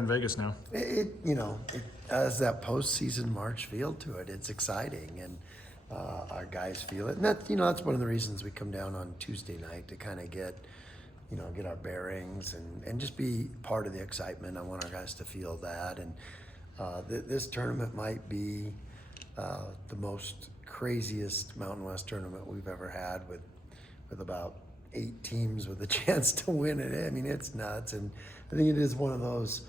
in Vegas now. It has that postseason March feel to it. It's exciting, and our guys feel it. And that's one of the reasons we come down on Tuesday night to kind of get our bearings and just be part of the excitement. I want our guys to feel that. And this tournament might be the most craziest Mountain West tournament we've ever had, with about 8 teams with a chance to win it. I mean, it's nuts, and I think it is one of those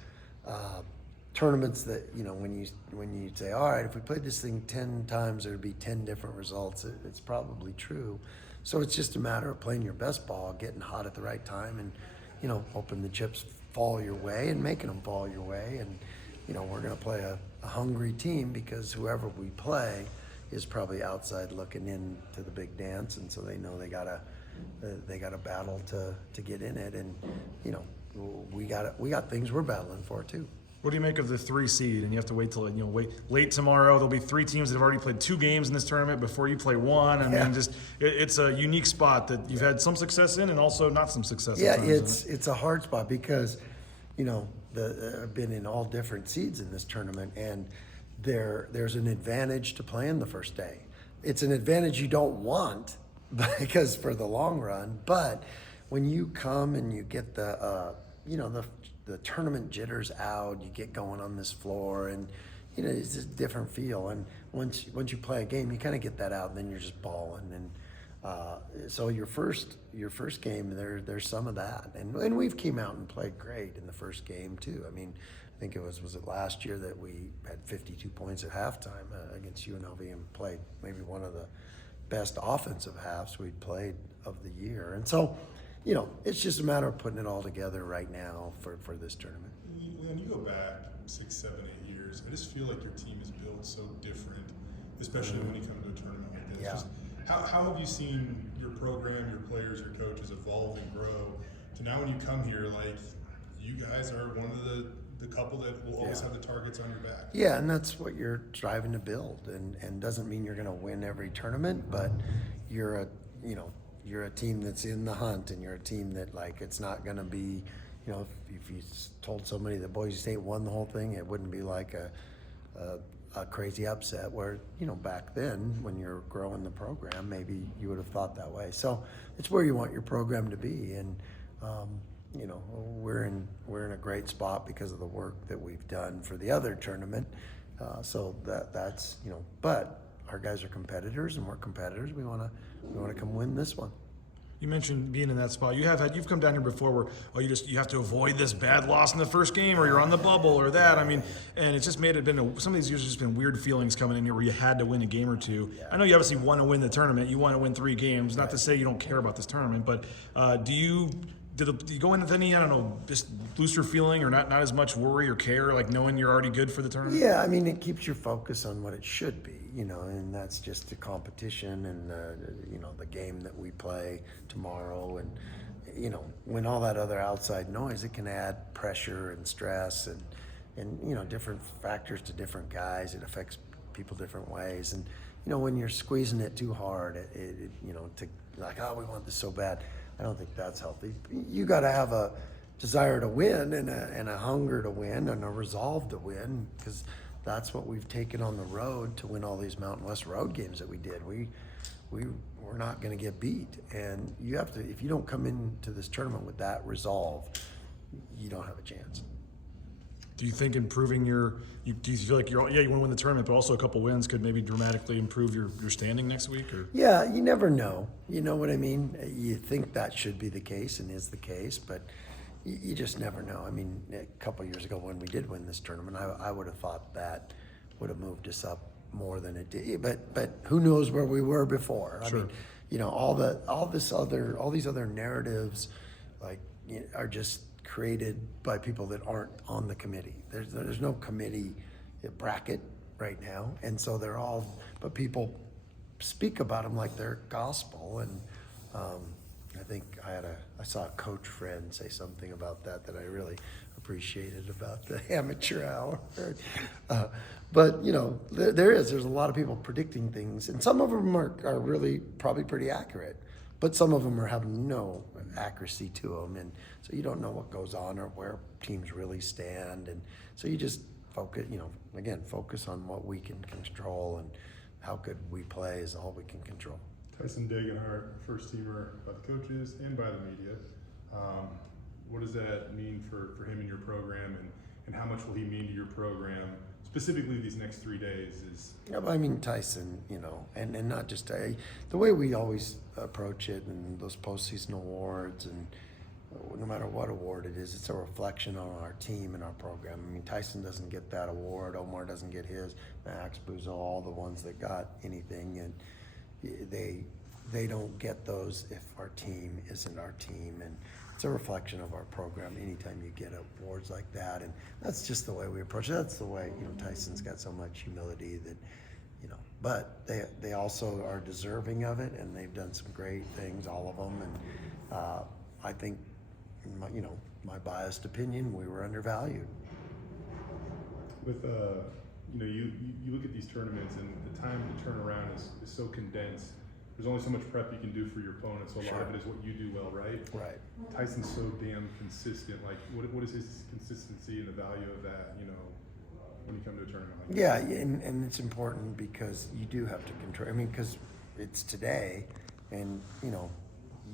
tournaments that when you say, all right, if we played this thing 10 times, there'd be 10 different results. It's probably true. So it's just a matter of playing your best ball, getting hot at the right time, and hoping the chips fall your way and making them fall your way. And we're going to play a hungry team, because whoever we play is probably outside looking into the big dance, and so they know they gotta battle to get in it. And we got things we're battling for too. What do you make of the 3 seed? And you have to wait till wait late tomorrow. There'll be 3 teams that have already played 2 games in this tournament before you play 1. I mean, it's a unique spot that you've had some success in, and also not some success. Yeah, at times, it's a hard spot, because I've been in all different seeds in this tournament, and there's an advantage to playing the first day. It's an advantage you don't want, because for the long run, but when you come and you get the tournament jitters out, you get going on this floor, and it's a different feel. And once you play a game, you kind of get that out, and then you're just balling. And so your first game, there's some of that, and we've came out and played great in the first game too. I mean, I think it was it last year that we had 52 points at halftime against UNLV, and played maybe one of the best offensive halves we'd played of the year. And so it's just a matter of putting it all together right now for this tournament. When you go back 6, 7, 8 years, I just feel like your team is built so different, especially when you come to a tournament like this. Yeah. Just how have you seen your program, your players, your coaches evolve and grow to now when you come here, like, you guys are one of the couple that will always have the targets on your back? Yeah, and that's what you're striving to build, and doesn't mean you're going to win every tournament, but you're a team that's in the hunt, and you're a team that, like, it's not going to be, if you told somebody that Boise State won the whole thing, it wouldn't be like a crazy upset, where, back then when you're growing the program, maybe you would have thought that way. So it's where you want your program to be. And, we're in a great spot because of the work that we've done for the other tournament. So that's, but our guys are competitors, and we're competitors. We want to come win this one. You mentioned being in that spot. You've come down here before where you have to avoid this bad loss in the first game, or you're on the bubble, or that. I mean, and it's just some of these years have just been weird feelings coming in here where you had to win a game or 2. I know you obviously want to win the tournament. You want to win 3 games. Not to say you don't care about this tournament, but do you go in with any, just looser feeling, or not as much worry or care, like knowing you're already good for the tournament? Yeah, I mean, it keeps your focus on what it should be, and that's just the competition and the game that we play tomorrow. And when all that other outside noise, it can add pressure and stress and different factors to different guys. It affects people different ways. And when you're squeezing it too hard, to like, oh, we want this so bad, I don't think that's healthy. You got to have a desire to win, and a hunger to win, and a resolve to win, because that's what we've taken on the road to win all these Mountain West road games that we did. We're not going to get beat, and you have to. If you don't come into this tournament with that resolve, you don't have a chance. Do you think improving do you feel like you want to win the tournament, but also a couple wins could maybe dramatically improve your standing next week? Or? Yeah, you never know. You know what I mean? You think that should be the case, and is the case, but you just never know. I mean, a couple years ago when we did win this tournament, I would have thought that would have moved us up more than it did. But who knows where we were before? Sure. I mean, all these other narratives, like, are just created by people that aren't on the committee. There's no committee bracket right now, and so but people speak about them like they're gospel. And I think I saw a coach friend say something about that I really appreciated, about the amateur hour. But there's a lot of people predicting things, and some of them are really probably pretty accurate. but some of them are having no accuracy to them, and so you don't know what goes on or where teams really stand, and so you just focus, focus on what we can control, and how good we play is all we can control. Tyson Degenhart, first teamer by the coaches and by the media. What does that mean for him in your program, and how much will he mean to your program, specifically these next 3 days? Yeah, but I mean, Tyson, and not just the way we always approach it, and those postseason awards, and no matter what award it is, it's a reflection on our team and our program. I mean, Tyson doesn't get that award, Omar doesn't get his, Max, Buzo, all the ones that got anything, and they don't get those if our team isn't our team, and it's a reflection of our program anytime you get awards like that, and that's just the way we approach it. That's the way, Tyson's got so much humility that, but they also are deserving of it, and they've done some great things, all of them, and I think, my biased opinion, we were undervalued. With you look at these tournaments, and the time to turn around is so condensed. There's only so much prep you can do for your opponent, so a lot of it is what you do well, right? Right. Tyson's so damn consistent. Like, what is his consistency and the value of that, when you come to a tournament like Yeah, and it's important because you do have to control. I mean, because it's today, and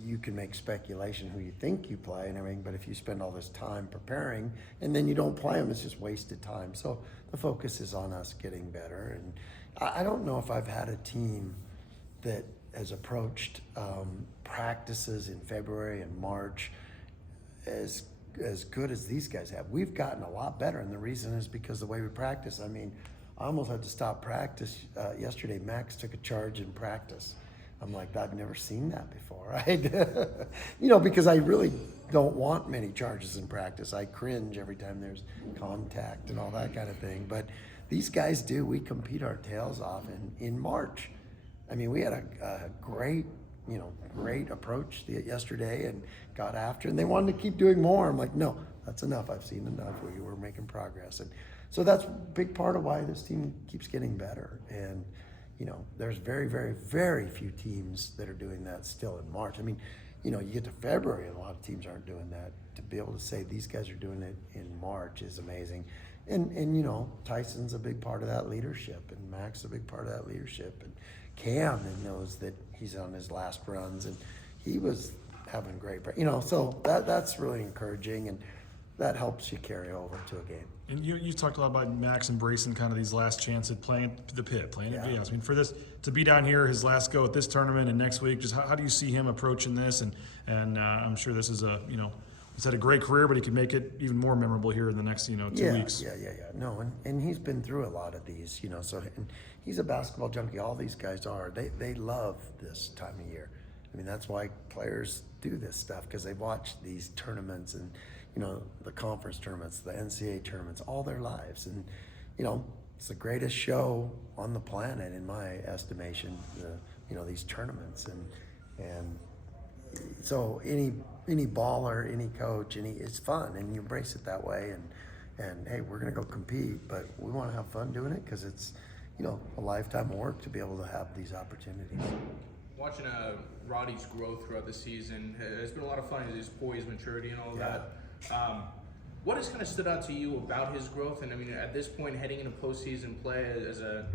you can make speculation who you think you play and everything, but if you spend all this time preparing and then you don't play them, it's just wasted time. So the focus is on us getting better, and I don't know if I've had a team that has approached practices in February and March as good as these guys have. We've gotten a lot better, and the reason is because the way we practice. I mean, I almost had to stop practice yesterday. Max took a charge in practice. I'm like, I've never seen that before, right? Because I really don't want many charges in practice. I cringe every time there's contact and all that kind of thing. But these guys do. We compete our tails off in March. I mean, we had a great approach yesterday and got after, and they wanted to keep doing more. I'm like, no, that's enough. I've seen enough. We were making progress. And so that's a big part of why this team keeps getting better. And, there's very, very, very few teams that are doing that still in March. I mean, you get to February and a lot of teams aren't doing that. To be able to say these guys are doing it in March is amazing. And Tyson's a big part of that leadership, and Max is a big part of that leadership, and Cam knows that he's on his last runs, and he was having great, so that's really encouraging, and that helps you carry over to a game. And you talked a lot about Max embracing kind of these last chances, playing at the pit, playing at Vegas. I mean, for this to be down here, his last go at this tournament and next week, just how do you see him approaching this? And I'm sure this is he's had a great career, but he could make it even more memorable here in the next 2 weeks. Yeah. No, and he's been through a lot of these, so and he's a basketball junkie. All these guys are. They love this time of year. I mean, that's why players do this stuff, because they watch these tournaments and the conference tournaments, the NCAA tournaments, all their lives, and it's the greatest show on the planet in my estimation. These tournaments, and so any baller, any coach, it's fun, and you embrace it that way, and hey, we're gonna go compete, but we want to have fun doing it because it's a lifetime of work to be able to have these opportunities. Watching Roddy's growth throughout the season has been a lot of fun. His poise, maturity, and all that. What has kind of stood out to you about his growth? And I mean, at this point, heading into postseason play as a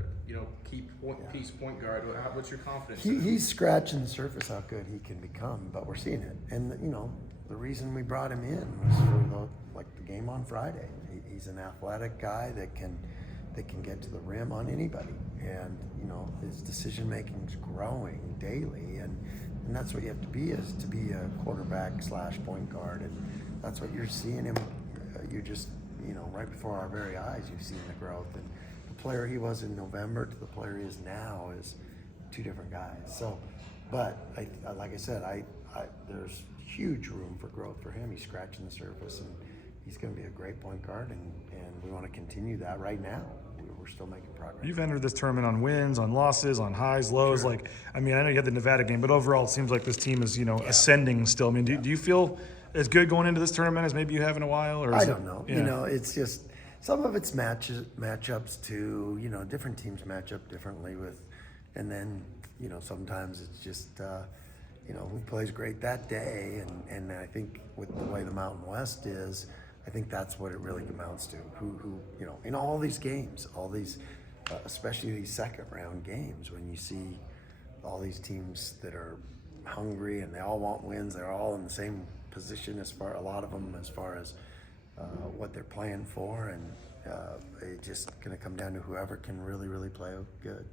piece point guard, what's your confidence? He's scratching the surface how good he can become, but we're seeing it. And the reason we brought him in was for the game on Friday. He's an athletic guy that can get to the rim on anybody, and his decision making is growing daily, and that's what you have to be, is to be a quarterback / point guard, and that's what you're seeing him. You're just right before our very eyes, you've seen the growth, and the player he was in November to the player he is now is two different guys. So, but like I said, there's huge room for growth for him. He's scratching the surface, and he's going to be a great point guard, and we want to continue that right now. We're still making progress. You've entered this tournament on wins, on losses, on highs, lows. Sure. I know you had the Nevada game, but overall it seems like this team is, ascending still. I mean, do you feel as good going into this tournament as maybe you have in a while? Or I don't know. It's just some of it's matchups too. Different teams match up differently and then sometimes it's just who plays great that day, and I think with the way the Mountain West is, I think that's what it really amounts to. Who in all these games, all these, especially these second round games, when you see all these teams that are hungry and they all want wins, they're all in the same position a lot of them as far as what they're playing for, and it's just going to come down to whoever can really, really play good.